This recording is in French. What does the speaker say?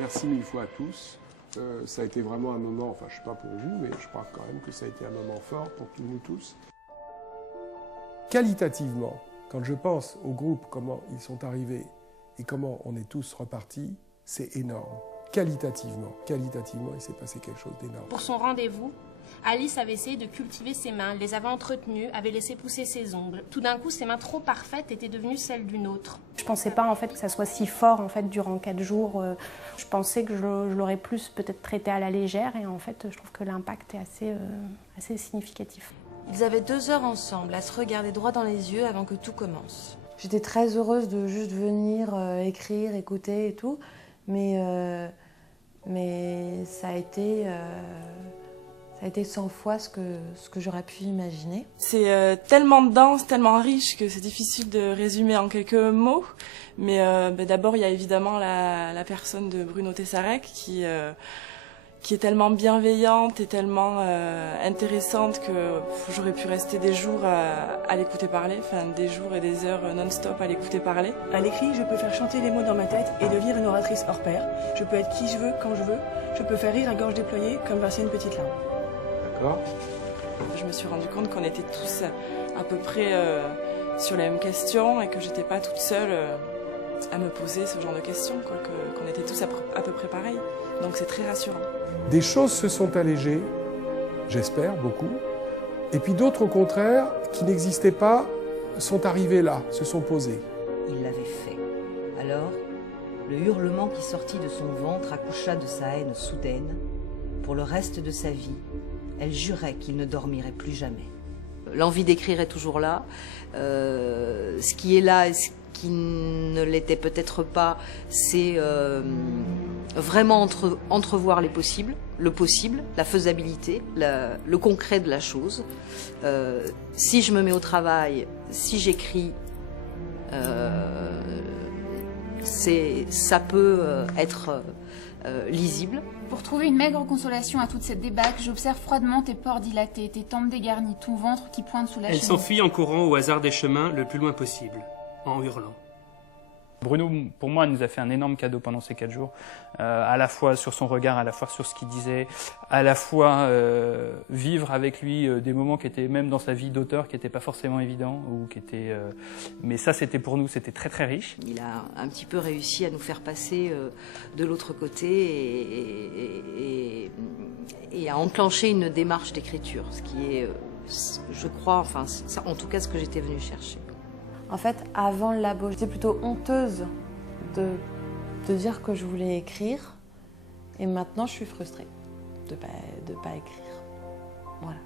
Merci mille fois à tous. Ça a été vraiment un moment, enfin je ne sais pas pour vous, mais je crois quand même que ça a été un moment fort pour nous tous. Qualitativement, quand je pense au groupe, comment ils sont arrivés et comment on est tous repartis, c'est énorme. Qualitativement, il s'est passé quelque chose d'énorme. Pour son rendez-vous, Alice avait essayé de cultiver ses mains, les avait entretenues, avait laissé pousser ses ongles. Tout d'un coup, ses mains trop parfaites étaient devenues celles d'une autre. Je pensais pas en fait que ça soit si fort en fait durant 4 jours. Je pensais que je l'aurais plus peut-être traité à la légère et en fait je trouve que l'impact est assez significatif. Ils avaient 2 heures ensemble à se regarder droit dans les yeux avant que tout commence. J'étais très heureuse de juste venir écrire, écouter et tout, mais ça a été 100 fois ce que j'aurais pu imaginer. C'est tellement dense, tellement riche que c'est difficile de résumer en quelques mots. Mais d'abord, il y a évidemment la personne de Bruno Tessarec qui est tellement bienveillante et tellement intéressante que j'aurais pu rester des jours à l'écouter parler, enfin des jours et des heures non-stop à l'écouter parler. À l'écrit, je peux faire chanter les mots dans ma tête et devenir une oratrice hors pair. Je peux être qui je veux, quand je veux. Je peux faire rire à gorge déployée comme verser une petite larme. D'accord. Je me suis rendu compte qu'on était tous à peu près sur la même question et que j'étais pas toute seule à me poser ce genre de questions, quoi, qu'on était tous à peu près pareils. Donc c'est très rassurant. Des choses se sont allégées, j'espère, beaucoup. Et puis d'autres, au contraire, qui n'existaient pas, sont arrivées là, se sont posées. Il l'avait fait. Alors, le hurlement qui sortit de son ventre accoucha de sa haine soudaine. Pour le reste de sa vie, elle jurait qu'il ne dormirait plus jamais. L'envie d'écrire est toujours là. Ce qui est là et ce qui ne l'était peut-être pas, c'est vraiment entrevoir le possible, la faisabilité, le concret de la chose. Si je me mets au travail, si j'écris, ça peut être lisible. Pour trouver une maigre consolation à toute cette débâcle, j'observe froidement tes pores dilatés, tes tempes dégarnies, ton ventre qui pointe sous la chemise. Elle s'enfuit en courant au hasard des chemins le plus loin possible, en hurlant. Bruno, pour moi, nous a fait un énorme cadeau pendant ces 4 jours, à la fois sur son regard, à la fois sur ce qu'il disait, à la fois vivre avec lui des moments qui étaient même dans sa vie d'auteur, qui n'étaient pas forcément évidents, ou qui étaient, mais ça c'était pour nous, c'était très très riche. Il a un petit peu réussi à nous faire passer de l'autre côté et à enclencher une démarche d'écriture, ce qui est, je crois, enfin, en tout cas ce que j'étais venue chercher. En fait, avant le labo, j'étais plutôt honteuse de dire que je voulais écrire. Et maintenant, je suis frustrée de pas écrire. Voilà.